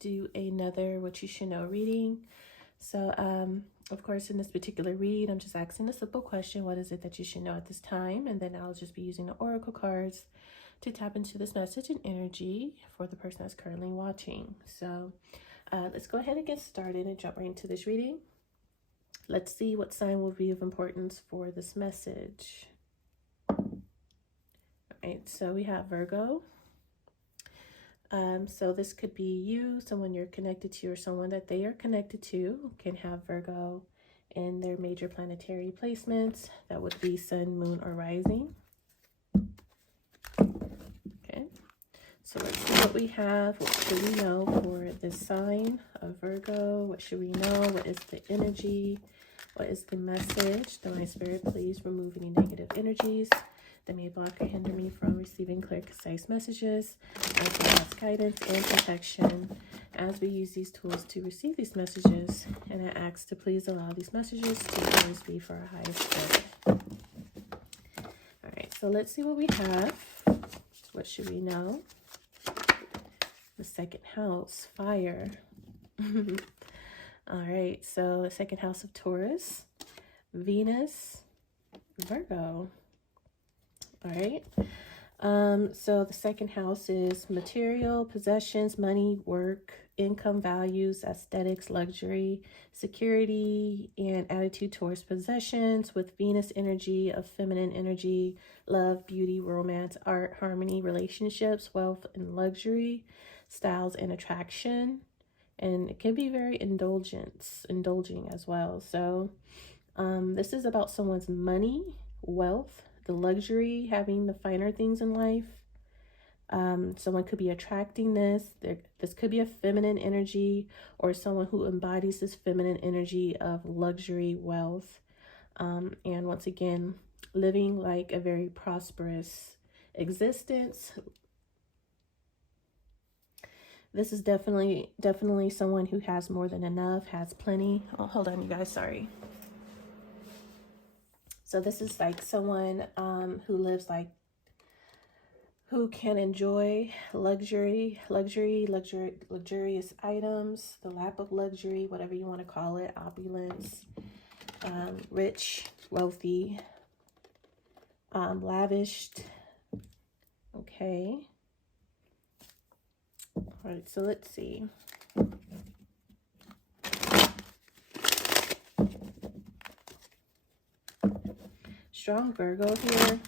do another what you should know reading. So of course, in this particular read, I'm just asking a simple question: what is it that you should know at this time? And then I'll just be using the oracle cards to tap into this message and energy for the person that's currently watching. So let's go ahead and get started and jump right into this reading. Let's see what sign will be of importance for this message. All right, so we have Virgo. So this could be you, someone you're connected to, or someone that they are connected to can have Virgo in their major planetary placements. That would be Sun, Moon, or Rising. Okay, so let's see what we have. What should we know for this sign of Virgo? What should we know? What is the energy? What is the message? Divine Spirit, please remove any negative energies that may block or hinder me from receiving clear, concise messages. I ask God's guidance and protection as we use these tools to receive these messages. And I ask to please allow these messages to always be for our highest good. All right, so let's see what we have. What should we know? The second house, fire. All right, so the second house of Taurus, Venus, Virgo. All right, so the second house is material, possessions, money, work, income, values, aesthetics, luxury, security, and attitude towards possessions, with Venus energy of feminine energy, love, beauty, romance, art, harmony, relationships, wealth, and luxury, styles, and attraction. And it can be very indulging as well. So this is about someone's money, wealth, the luxury, having the finer things in life. Someone could be attracting this. This could be a feminine energy, or someone who embodies this feminine energy of luxury, wealth, and once again, living like a very prosperous existence. This is definitely someone who has more than enough, has plenty. Oh, hold on, you guys, sorry. So this is like someone who lives who can enjoy luxurious items, the lap of luxury, whatever you want to call it, opulence, rich, wealthy, lavished. Okay. All right, so let's see. Strong Virgo here.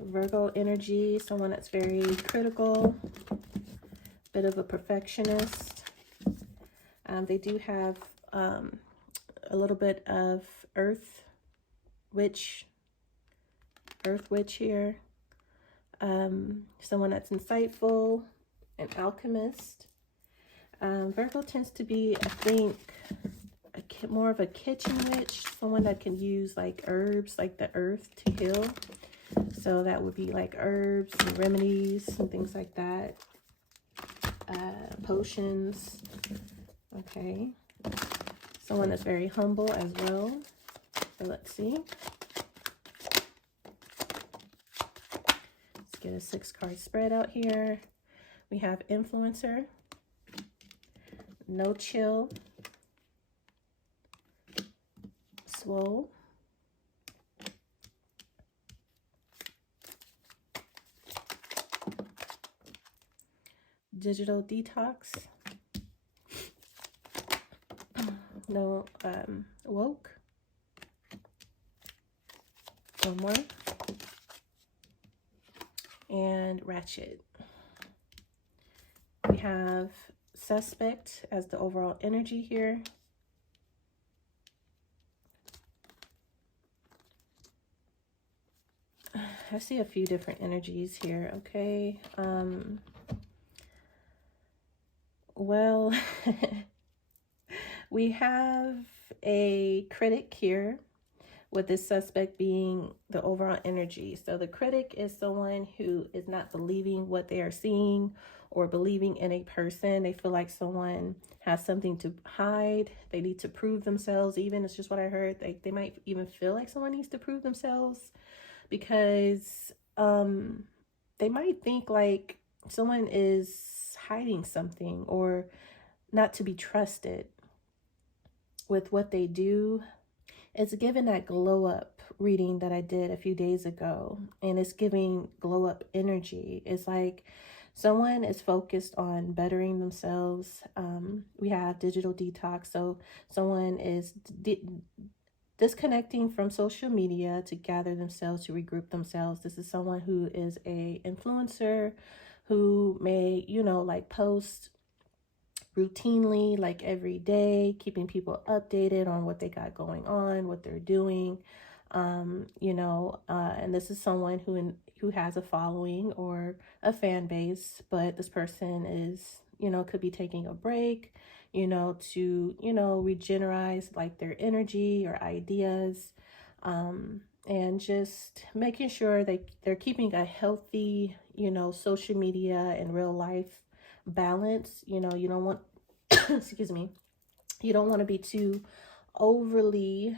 Virgo energy, someone that's very critical, bit of a perfectionist. They do have a little bit of earth witch here. Someone that's insightful, an alchemist. Virgo tends to be, I think, more of a kitchen witch, someone that can use like herbs, like the earth, to heal. So that would be like herbs and remedies and things like that. Potions. Okay. Someone that's very humble as well. So let's see. Let's get a 6-card spread out here. We have influencer, no chill, swole, digital detox, no woke, one more, and ratchet. We have suspect as the overall energy here. I see a few different energies here. Okay. Well, we have a critic here, with this suspect being the overall energy. So the critic is someone who is not believing what they are seeing or believing in a person. They feel like someone has something to hide. They need to prove themselves even. It's just what I heard. They might even feel like someone needs to prove themselves because they might think like someone is hiding something or not to be trusted with what they do. It's given that glow up reading that I did a few days ago, and it's giving glow up energy. It's like someone is focused on bettering themselves. We have digital detox, so someone is disconnecting from social media to gather themselves, to regroup themselves. This is someone who is a influencer who may, like post routinely, like every day, keeping people updated on what they got going on, what they're doing. And this is someone who has a following or a fan base, but this person is, could be taking a break, to, regenerate like their energy or ideas, and just making sure they're keeping a healthy, social media and real life balance. You don't want excuse me, you don't want to be too overly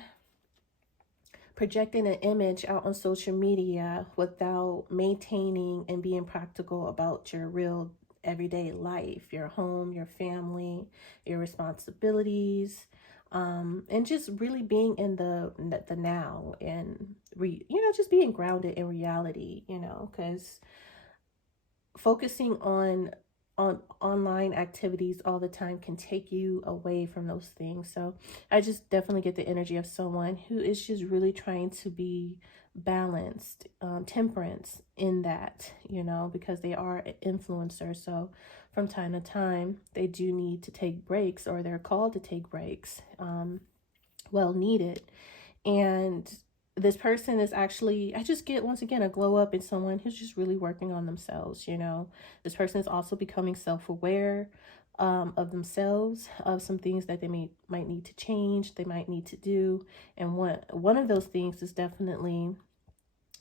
projecting an image out on social media without maintaining and being practical about your real everyday life, your home, your family, your responsibilities, and just really being in the now, and just being grounded in reality, because focusing on online activities all the time can take you away from those things. So I just definitely get the energy of someone who is just really trying to be balanced, temperance in that, because they are an influencer. So from time to time, they do need to take breaks, or they're called to take breaks, well needed. And this person is actually, I just get, once again, a glow up in someone who's just really working on themselves. This person is also becoming self-aware of themselves, of some things that they might need to change, they might need to do. And one of those things is definitely,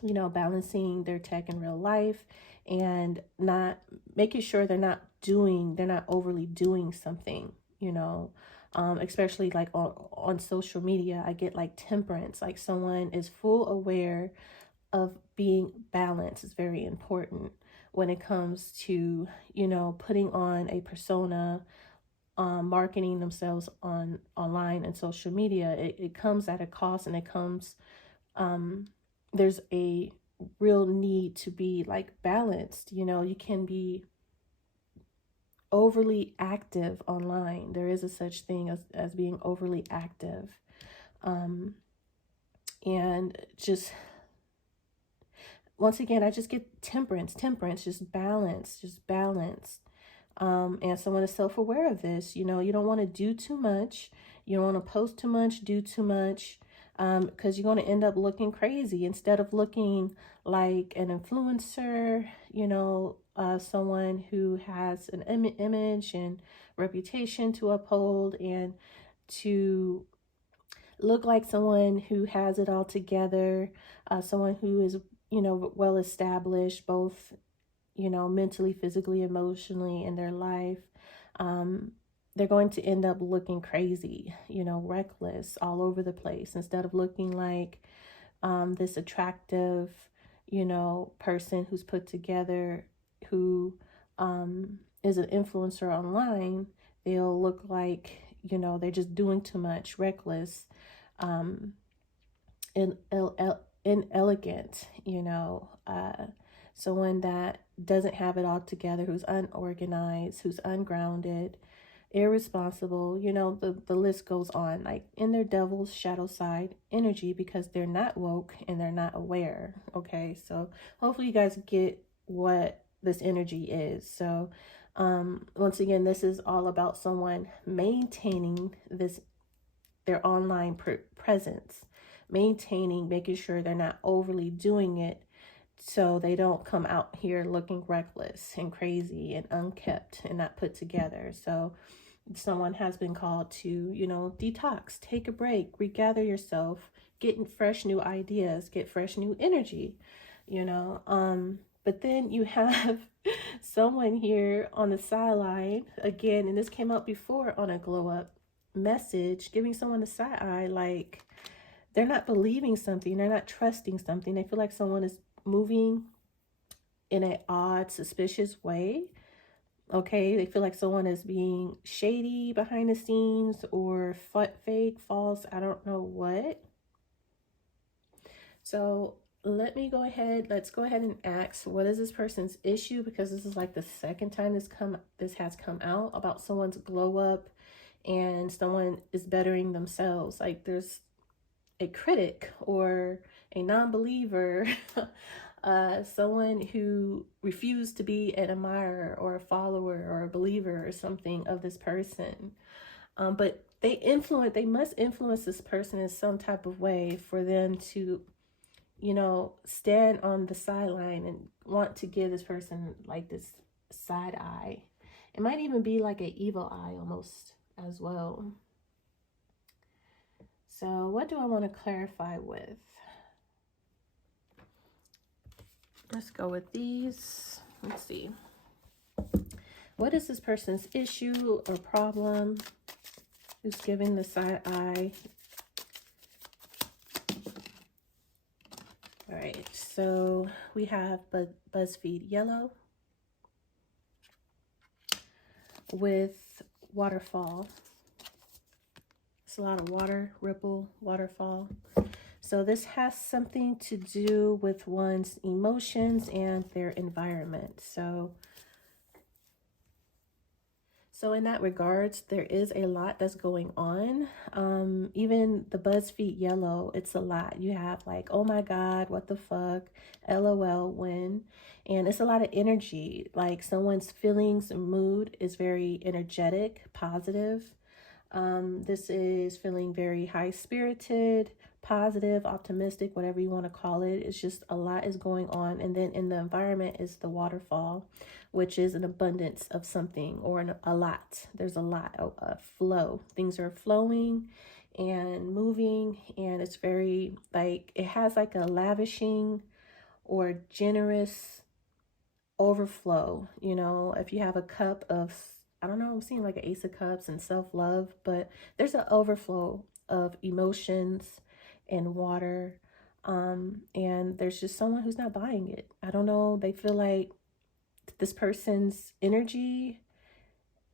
balancing their tech in real life, and not making sure they're not overly doing something, especially like on social media. I get like temperance, like someone is full aware of being balanced is very important when it comes to, putting on a persona, marketing themselves online and social media. It comes at a cost, and it comes, there's a real need to be like balanced. You can be overly active online. There is a such thing as being overly active. And just, once again, I just get temperance, just balance. And someone is self-aware of this. You don't want to do too much. You don't want to post too much, do too much, because you're going to end up looking crazy instead of looking like an influencer, someone who has an image and reputation to uphold, and to look like someone who has it all together, someone who is, well established, both, mentally, physically, emotionally in their life. They're going to end up looking crazy, reckless, all over the place, instead of looking like this attractive, person who's put together, who is an influencer online. They'll look like, they're just doing too much, reckless, inelegant, someone that doesn't have it all together, who's unorganized, who's ungrounded, irresponsible, the list goes on, like in their devil's shadow side energy, because they're not woke and they're not aware. Okay, so hopefully you guys get what this energy is. So once again, this is all about someone maintaining their online presence, making sure they're not overly doing it, so they don't come out here looking reckless and crazy and unkept and not put together. So someone has been called to, detox, take a break, regather yourself, get fresh new ideas, get fresh new energy, But then you have someone here on the sideline again, and this came out before on a glow up message, giving someone a side eye, like they're not believing something, they're not trusting something. They feel like someone is moving in an odd, suspicious way. Okay, they feel like someone is being shady behind the scenes or fake, false, I don't know what. So let's go ahead and ask, what is this person's issue? Because this is like the second time this has come out about someone's glow up and someone is bettering themselves. Like there's a critic or a non-believer, someone who refused to be an admirer or a follower or a believer or something of this person. But they must influence this person in some type of way for them to, you know, stand on the sideline and want to give this person like this side eye. It might even be like an evil eye almost as well. So what do I want to clarify with? Let's go with these. Let's see. What is this person's issue or problem? Who's giving the side eye? All right, so we have BuzzFeed yellow with waterfall. It's a lot of water, ripple, waterfall. So this has something to do with one's emotions and their environment. So in that regards, there is a lot that's going on. Even the BuzzFeed yellow, it's a lot. You have like, oh my God, what the fuck, LOL, when, and it's a lot of energy. Like someone's feelings and mood is very energetic, positive. This is feeling very high-spirited, positive, optimistic, whatever you want to call it. It's just a lot is going on. And then in the environment is the waterfall, which is an abundance of something or a lot. There's a lot, a flow. Things are flowing and moving, and it's very like, it has like a lavishing or generous overflow. You know, if you have a cup of, I don't know, I'm seeing like an Ace of Cups and self-love, but there's an overflow of emotions and water. And there's just someone who's not buying it. I don't know. They feel like this person's energy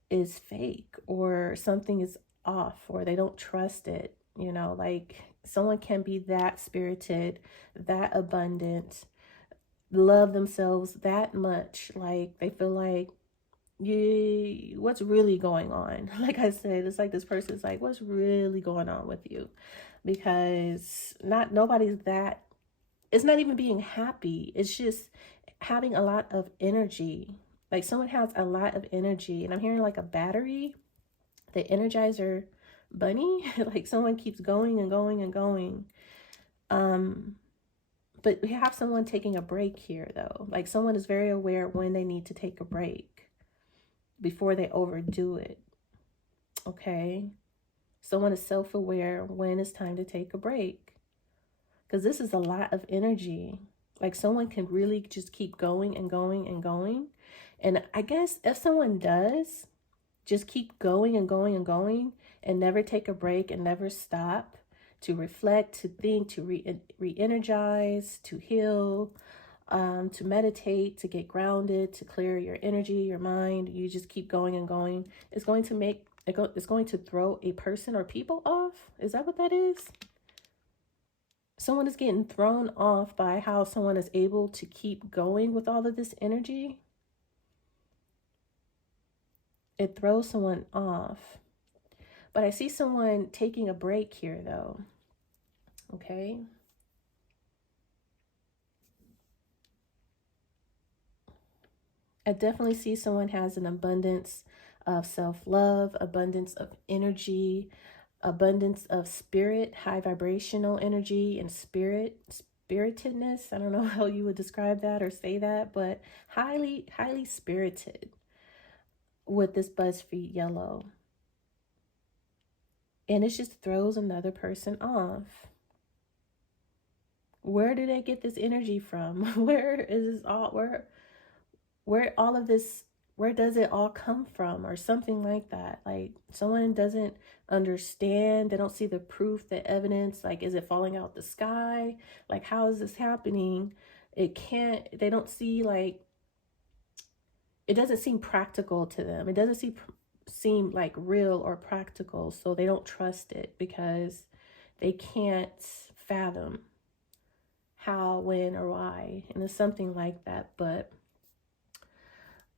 is fake or something is off or they don't trust it. You know, like someone can be that spirited, that abundant, love themselves that much. Like they feel like, what's really going on? Like I said, it's like this person's like, what's really going on with you? Because nobody's that, it's not even being happy, it's just having a lot of energy. Like someone has a lot of energy, and I'm hearing like a battery, the Energizer bunny. Like someone keeps going and going and going. But we have someone taking a break here though. Like someone is very aware when they need to take a break before they overdo it. Okay, someone is self-aware when it's time to take a break, because this is a lot of energy. Like someone can really just keep going and going and going. And I guess if someone does just keep going and going and going and never take a break and never stop to reflect, to think, to re-energize, to heal, to meditate, to get grounded, to clear your energy, your mind, you just keep going and going, it's going to throw a person or people off. Is that what that is? Someone is getting thrown off by how someone is able to keep going with all of this energy. It throws someone off. But I see someone taking a break here though. Okay. I definitely see someone has an abundance of self-love, abundance of energy, abundance of spirit, high vibrational energy and spiritedness. I don't know how you would describe that or say that, but highly spirited with this BuzzFeed yellow. And it just throws another person off. Where do they get this energy from? Where is this all, where all of this, where does it all come from, or something like that? Like, someone doesn't understand, they don't see the proof, the evidence. Like, is it falling out the sky? Like, how is this happening? It can't, they don't see, like, it doesn't seem practical to them. It doesn't seem like real or practical, so they don't trust it because they can't fathom how, when, or why. And it's something like that. But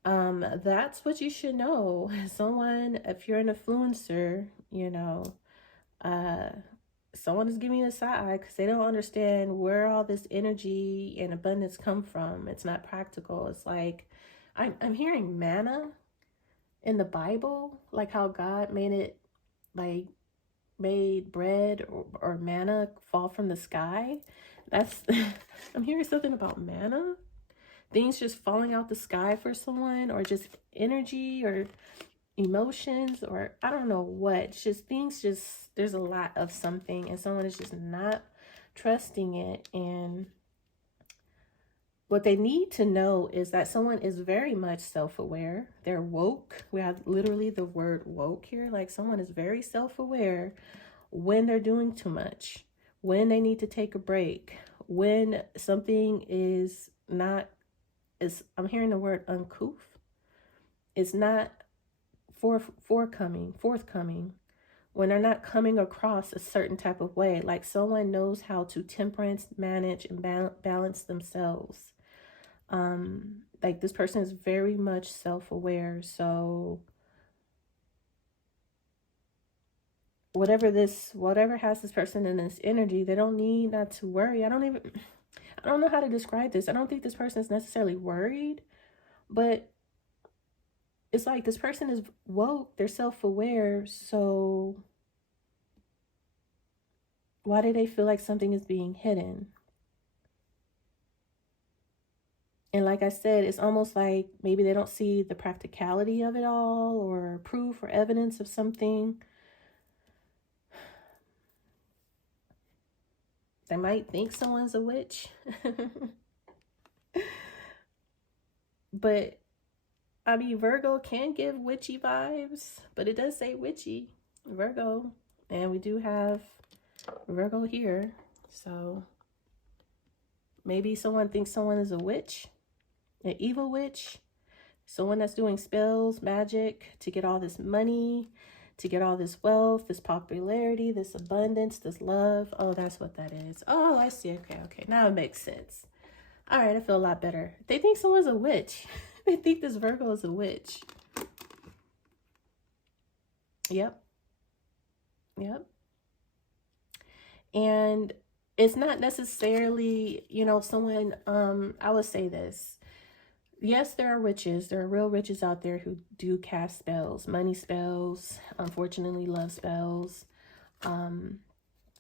that's what you should know. Someone, if you're an influencer, you know, someone is giving you a side eye because they don't understand where all this energy and abundance come from. It's not practical. It's like, I'm hearing manna in the Bible, like how God made it, like made bread or manna fall from the sky. That's I'm hearing something about manna, things just falling out the sky for someone, or just energy or emotions, or I don't know what. It's just things, just there's a lot of something and someone is just not trusting it. And what they need to know is that someone is very much self-aware. They're woke. We have literally the word woke here. Like, someone is very self-aware when they're doing too much, when they need to take a break, when something is not, I'm hearing the word uncouth. It's not forthcoming, when they're not coming across a certain type of way. Like, someone knows how to temperance, manage, and balance themselves. Like, this person is very much self-aware. So whatever has this person in this energy, they don't need not to worry. I don't know how to describe this. I don't think this person is necessarily worried, but it's like this person is woke, they're self-aware. So why do they feel like something is being hidden? And like I said, it's almost like maybe they don't see the practicality of it all, or proof or evidence of something. They might think someone's a witch. But I mean, Virgo can give witchy vibes, but it does say witchy, Virgo. And we do have Virgo here. So maybe someone thinks someone is a witch, an evil witch, someone that's doing spells, magic to get all this money, to get all this wealth, this popularity, this abundance, this love. Oh, that's what that is. Oh, I see. Okay. Now it makes sense. All right, I feel a lot better. They think someone's a witch. They think this Virgo is a witch. Yep. And it's not necessarily, you know, someone, I would say this. Yes, there are witches. There are real witches out there who do cast spells, money spells, unfortunately love spells,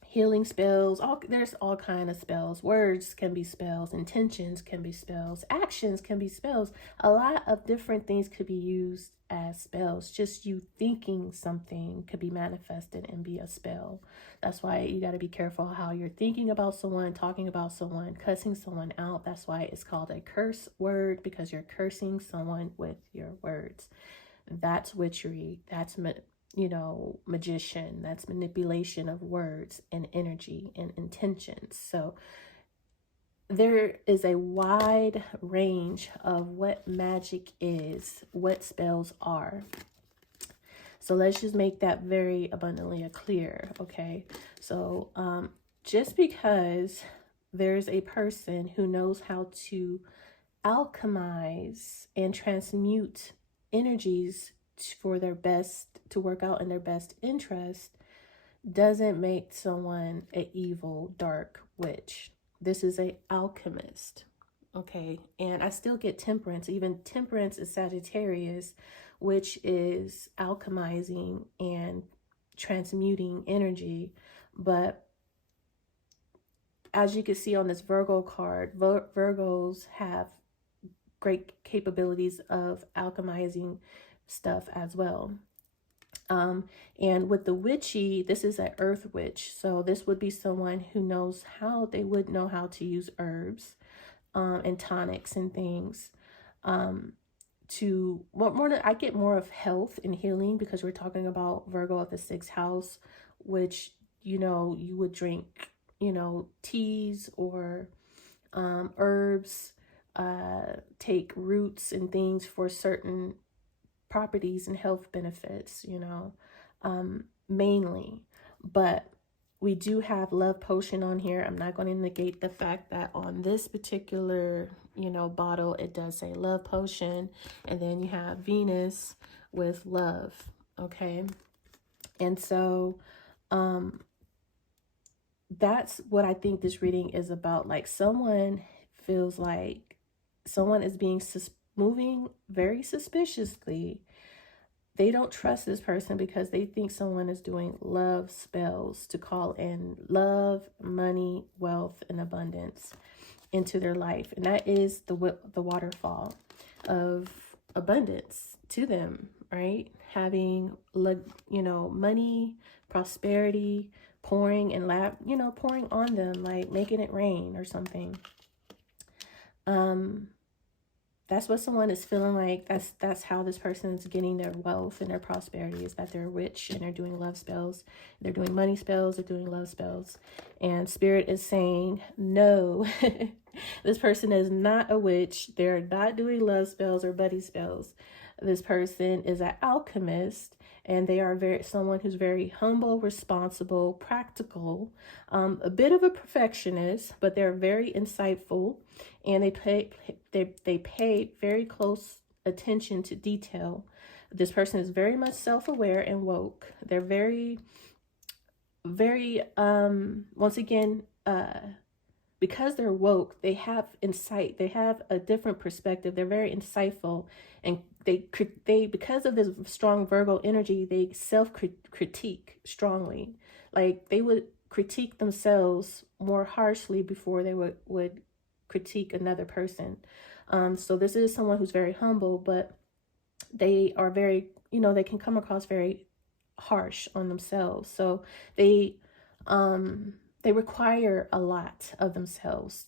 healing spells. There's all kind of spells. Words can be spells, intentions can be spells, actions can be spells. A lot of different things could be used as spells. Just you thinking something could be manifested and be a spell. That's why you got to be careful how you're thinking about someone, talking about someone, cussing someone out. That's why it's called a curse word, because you're cursing someone with your words. That's witchery. That's, you know, magician. That's manipulation of words and energy and intentions. So there is a wide range of what magic is, what spells are. So let's just make that very abundantly clear, okay? So just because there's a person who knows how to alchemize and transmute energies for their best, to work out in their best interest, doesn't make someone an evil, dark witch. This is an alchemist, okay? And I still get temperance. Even temperance is Sagittarius, which is alchemizing and transmuting energy. But as you can see on this Virgo card, Virgos have great capabilities of alchemizing stuff as well. And with the witchy, this is an earth witch. So this would be someone who knows how, they would know how to use herbs and tonics and things to, well, I get more of health and healing, because we're talking about Virgo at the 6th house, which, you know, you would drink, you know, teas or herbs, take roots and things for certain properties and health benefits, you know, mainly. But we do have love potion on here. I'm not going to negate the fact that on this particular, you know, bottle, it does say love potion. And then you have Venus with love. Okay. And so, that's what I think this reading is about. Like, someone feels like someone is being moving very suspiciously. They don't trust this person because they think someone is doing love spells to call in love, money, wealth, and abundance into their life. And that is the waterfall of abundance to them, right? Having, you know, money, prosperity, pouring and pouring on them, like making it rain or something. That's what someone is feeling like. That's how this person is getting their wealth and their prosperity, is that they're rich and they're doing love spells. They're doing money spells, they're doing love spells. And Spirit is saying, no, this person is not a witch. They're not doing love spells or buddy spells. This person is an alchemist, and they are someone who's very humble, responsible, practical, a bit of a perfectionist, but they're very insightful, and they pay very close attention to detail. This person is very much self-aware and woke. They're very, very, once again, because they're woke, they have insight. They have a different perspective. They're very insightful, and they because of this strong Virgo energy, they self-critique strongly. Like, they would critique themselves more harshly before they would critique another person. So this is someone who's very humble, but they are very, you know, they can come across very harsh on themselves. So they require a lot of themselves,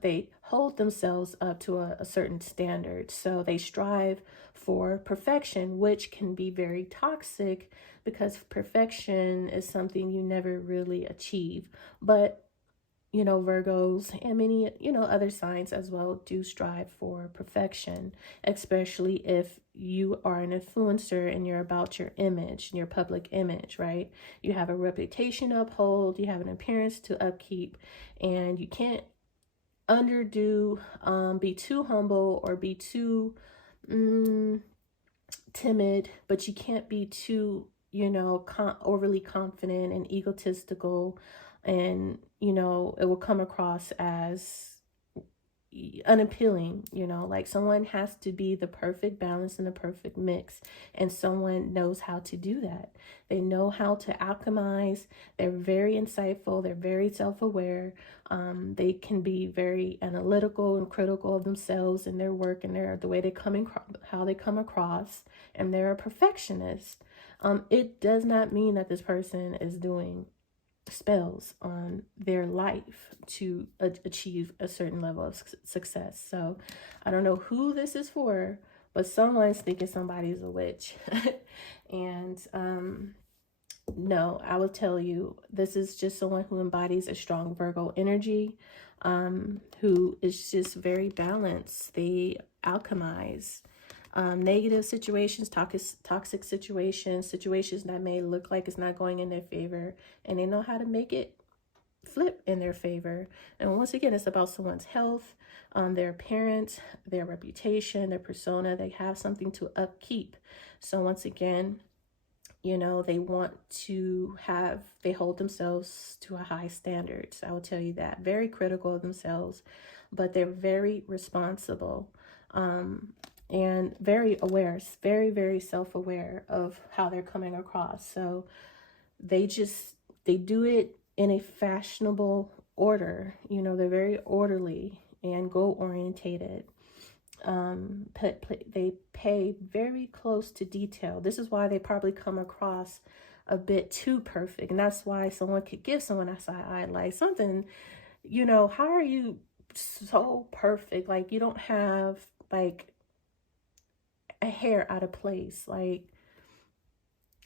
they hold themselves up to a certain standard. So they strive for perfection, which can be very toxic, because perfection is something you never really achieve. But, you know, Virgos and many, you know, other signs as well do strive for perfection, especially if you are an influencer and you're about your image, your public image, right? You have a reputation to uphold, you have an appearance to upkeep, and you can't underdo, be too humble or be too timid, but you can't be too, you know, overly confident and egotistical, and, you know, it will come across as unappealing. You know, like, someone has to be the perfect balance and the perfect mix, and someone knows how to do that. They know how to alchemize. They're very insightful, they're very self-aware. They can be very analytical and critical of themselves and their work and the way they how they come across, and they're a perfectionist. It does not mean that this person is doing spells on their life to achieve a certain level of success. So I don't know who this is for, but someone's thinking somebody's a witch. And no, I will tell you, this is just someone who embodies a strong Virgo energy, who is just very balanced. They alchemize negative situations, toxic situations that may look like it's not going in their favor, and they know how to make it flip in their favor. And once again, it's about someone's health, their appearance, their reputation, their persona. They have something to upkeep. So once again, you know, they hold themselves to a high standard. So I will tell you that. Very critical of themselves, but they're very responsible. And very aware, very, very self-aware of how they're coming across. So they do it in a fashionable order. You know, they're very orderly and goal-orientated. They pay very close to detail. This is why they probably come across a bit too perfect. And that's why someone could give someone a side eye, like something, you know, how are you so perfect? Like you don't have like a hair out of place. Like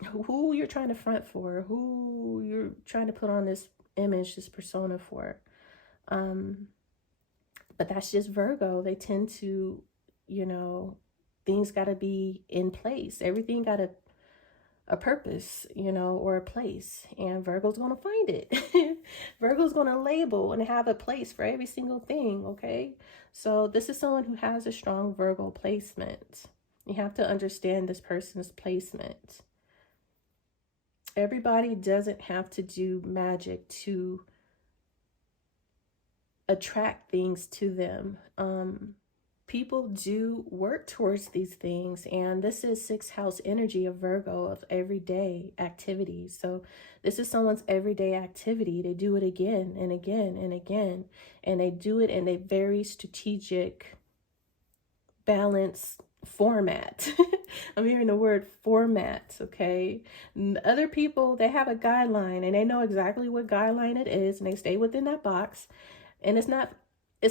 who you're trying to front for, who you're trying to put on this image, this persona for. But that's just Virgo. They tend to, you know, things got to be in place. Everything got a purpose, you know, or a place. And Virgo's going to find it. Virgo's going to label and have a place for every single thing, okay? So this is someone who has a strong Virgo placement. You have to understand this person's placement. Everybody doesn't have to do magic to attract things to them. People do work towards these things, and this is 6th house energy of Virgo, of everyday activities. So this is someone's everyday activity. They do it again and again and again, and they do it in a very strategic, balanced format. I'm hearing the word format, okay? Other people, they have a guideline and they know exactly what guideline it is, and they stay within that box. And it's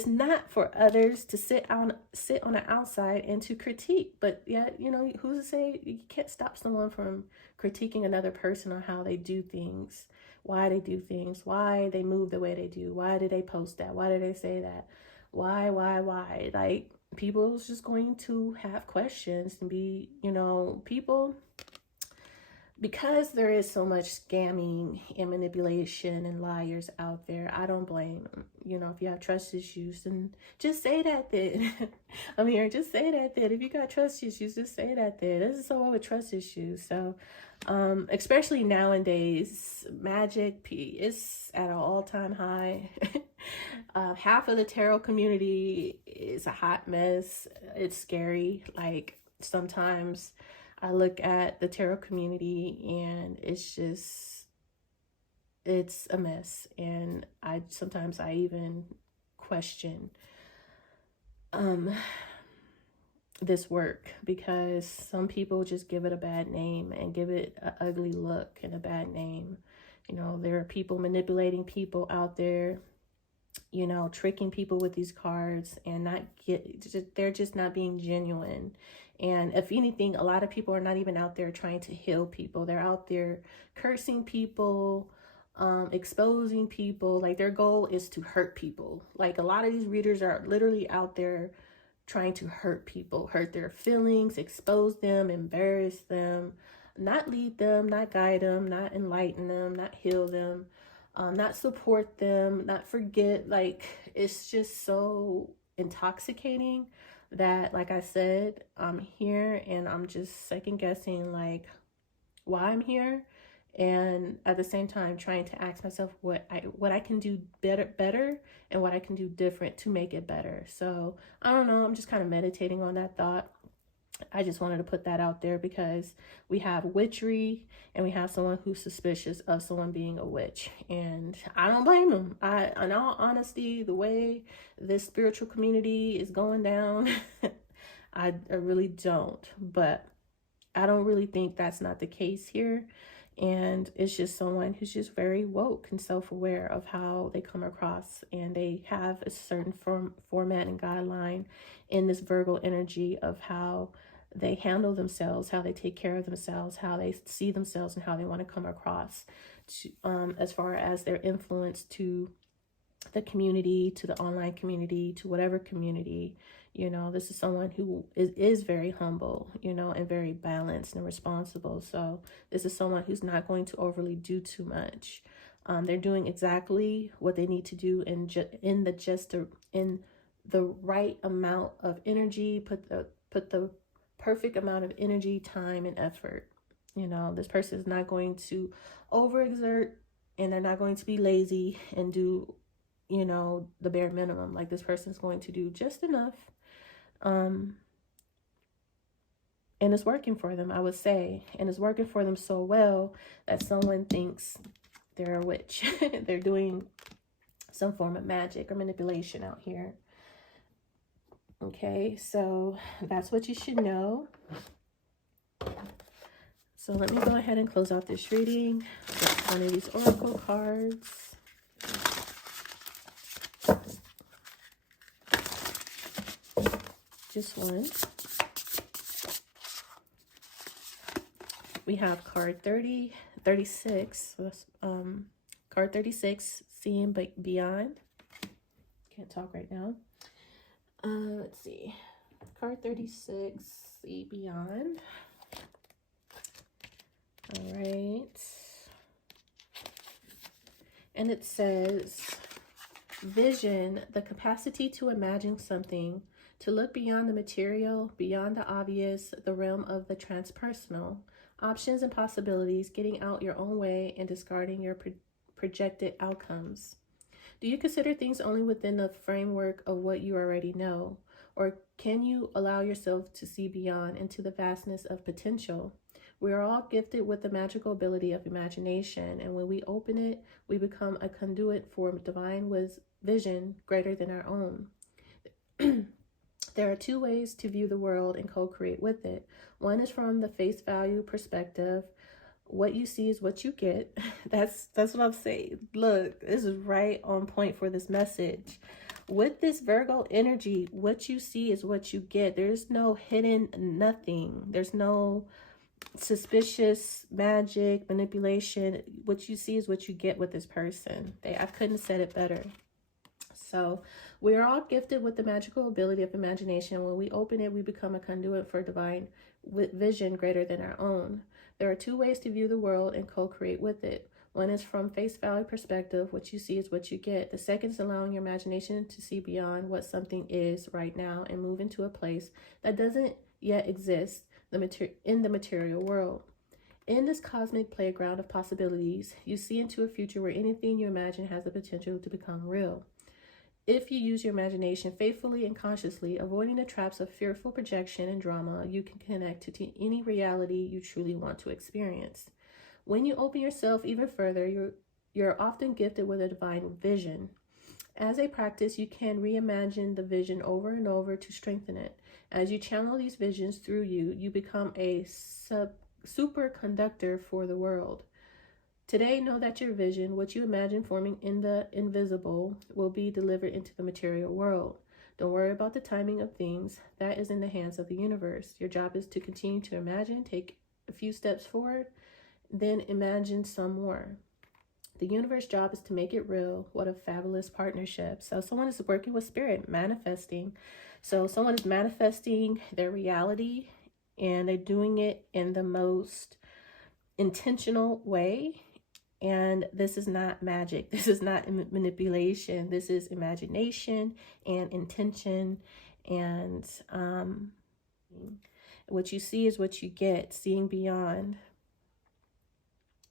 not for others to sit on the outside and to critique. But yet, you know, who's to say you can't stop someone from critiquing another person on how they do things, why they do things, why they move the way they do, why did they post that, why did they say that, why? Like, people's just going to have questions and be, you know, people, because there is so much scamming and manipulation and liars out there, I don't blame them. You know, if you have trust issues, then just say that then. I'm here, just say that then. If you got trust issues, just say that then. This is someone with trust issues. So, especially nowadays, magic is at an all-time high. Half of the tarot community is a hot mess. It's scary. Like, sometimes I look at the tarot community and it's a mess. And sometimes I even question this work, because some people just give it a bad name and give it an ugly look and a bad name. You know, there are people manipulating people out there, you know, tricking people with these cards, and they're just not being genuine. And if anything, a lot of people are not even out there trying to heal people. They're out there cursing people, exposing people. Like, their goal is to hurt people. Like, a lot of these readers are literally out there trying to hurt people, hurt their feelings, expose them, embarrass them, not lead them, not guide them, not enlighten them, not heal them, not support them, not forget. Like, it's just so intoxicating that, like I said, I'm here and I'm just second guessing like why I'm here, and at the same time trying to ask myself what I can do better and what I can do different to make it better. So I don't know, I'm just kind of meditating on that thought. I just wanted to put that out there because we have witchery and we have someone who's suspicious of someone being a witch, and I don't blame them. In all honesty, the way this spiritual community is going down, I really don't. But I don't really think that's not the case here. And it's just someone who's just very woke and self-aware of how they come across, and they have a certain format and guideline in this Virgo energy of how they handle themselves, how they take care of themselves, how they see themselves, and how they want to come across as far as their influence to the community, to the online community, to whatever community. You know, this is someone who is very humble, you know, and very balanced and responsible. So this is someone who's not going to overly do too much. They're doing exactly what they need to do in the right amount of energy, put the perfect amount of energy, time, and effort. You know, this person is not going to overexert, and they're not going to be lazy and do, you know, the bare minimum. Like, this person is going to do just enough. And it's working for them, I would say. And it's working for them so well that someone thinks they're a witch. They're doing some form of magic or manipulation out here. Okay, so that's what you should know. So let me go ahead and close out this reading with one of these oracle cards. Just one. We have card 36. So that's, card 36, seeing beyond. Can't talk right now. Let's see. Card 36, see beyond. All right. And it says, vision, the capacity to imagine something, to look beyond the material, beyond the obvious, the realm of the transpersonal, options and possibilities, getting out your own way and discarding your projected outcomes. Do you consider things only within the framework of what you already know? Or can you allow yourself to see beyond into the vastness of potential? We are all gifted with the magical ability of imagination, and when we open it, we become a conduit for divine vision greater than our own. There are two ways to view the world and co-create with it. One is from the face value perspective. What you see is what you get. That's what I'm saying. Look, this is right on point for this message. With this Virgo energy, what you see is what you get. There's no hidden nothing. There's no suspicious magic, manipulation. What you see is what you get with this person. I couldn't have said it better. So we are all gifted with the magical ability of imagination. When we open it, we become a conduit for divine vision greater than our own. There are two ways to view the world and co-create with it. One is from face value perspective. What you see is what you get. The second is allowing your imagination to see beyond what something is right now and move into a place that doesn't yet exist in the material world. In this cosmic playground of possibilities, you see into a future where anything you imagine has the potential to become real. If you use your imagination faithfully and consciously, avoiding the traps of fearful projection and drama, you can connect to any reality you truly want to experience. When you open yourself even further, you're often gifted with a divine vision. As a practice, you can reimagine the vision over and over to strengthen it. As you channel these visions through you, you become a superconductor for the world. Today, know that your vision, what you imagine forming in the invisible, will be delivered into the material world. Don't worry about the timing of things. That is in the hands of the universe. Your job is to continue to imagine, take a few steps forward, then imagine some more. The universe's job is to make it real. What a fabulous partnership. So someone is working with spirit, manifesting. So someone is manifesting their reality, and they're doing it in the most intentional way. And this is not magic. This is not manipulation. This is imagination and intention. And what you see is what you get, seeing beyond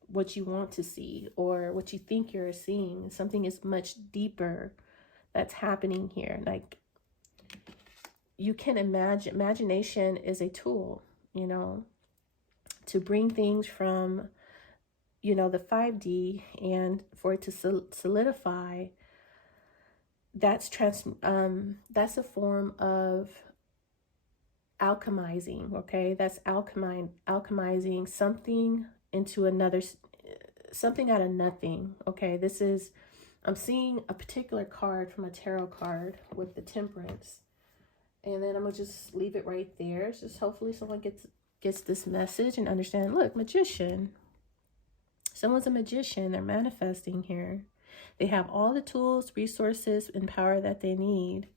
what you want to see or what you think you're seeing. Something is much deeper that's happening here. Like, you can imagine. Imagination is a tool, you know, to bring things from, you know, the 5D, and for it to solidify. That's a form of alchemizing. Okay, that's alchemizing something into another, something out of nothing. Okay, I'm seeing a particular card from a tarot card with the Temperance, and then I'm gonna just leave it right there. Just hopefully someone gets this message and understand. Look, Magician. Someone's a magician. They're manifesting here. They have all the tools, resources, and power that they need.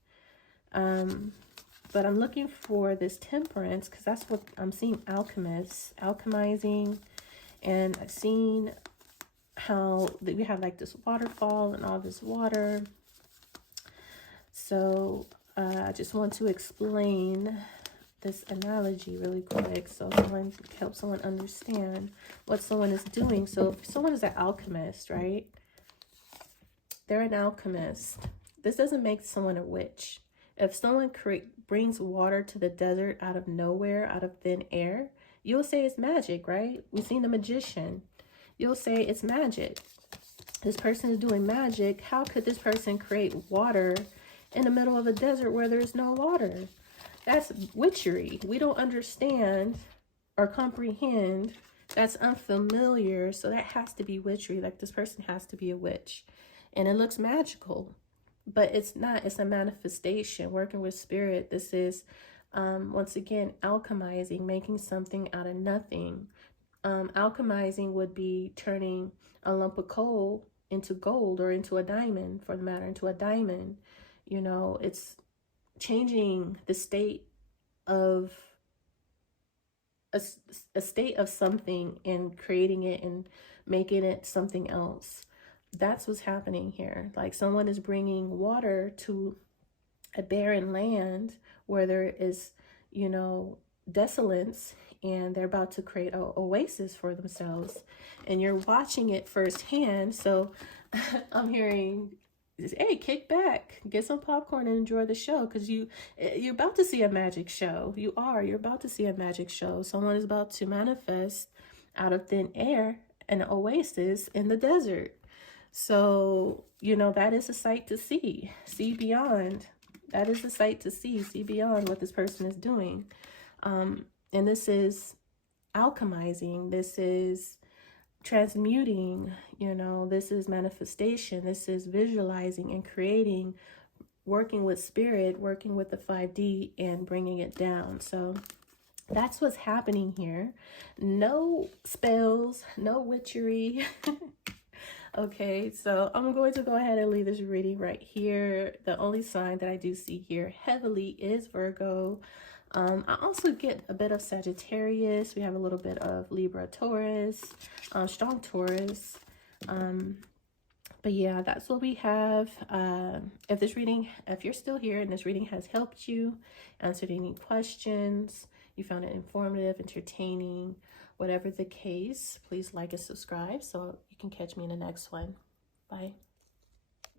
But I'm looking for this Temperance because that's what I'm seeing. Alchemists, alchemizing. And I've seen how we have like this waterfall and all this water. So I just want to explain this analogy really quick so someone help someone understand what someone is doing. So if someone is an alchemist, right? They're an alchemist. This doesn't make someone a witch. If someone brings water to the desert out of nowhere, out of thin air, you'll say it's magic, right? We've seen the Magician. You'll say it's magic. This person is doing magic. How could this person create water in the middle of a desert where there's no water. That's witchery. We don't understand or comprehend. That's unfamiliar. So that has to be witchery. Like, this person has to be a witch. And it looks magical, but it's not. It's a manifestation. Working with spirit. This is, once again, alchemizing, making something out of nothing. Alchemizing would be turning a lump of coal into gold, or into a diamond, for the matter, into a diamond. You know, it's changing the state of a state of something and creating it and making it something else. That's what's happening here. Like, someone is bringing water to a barren land where there is, you know, desolence, and they're about to create an oasis for themselves, and you're watching it firsthand. So I'm hearing, hey, kick back, get some popcorn and enjoy the show, because you're about to see a magic show. You're about to see a magic show. Someone is about to manifest out of thin air an oasis in the desert. So, you know, that is a sight to see. See beyond. That is a sight to see beyond what this person is doing. And this is alchemizing. This is transmuting, you know, this is manifestation. This is visualizing and creating, working with spirit, working with the 5D and bringing it down. So that's what's happening here. No spells, no witchery. Okay, so I'm going to go ahead and leave this reading right here. The only sign that I do see here heavily is Virgo. I also get a bit of Sagittarius. We have a little bit of Libra, Taurus, strong Taurus. But yeah, that's what we have. If you're still here and this reading has helped you, answered any questions, you found it informative, entertaining, whatever the case, please like and subscribe so you can catch me in the next one. Bye.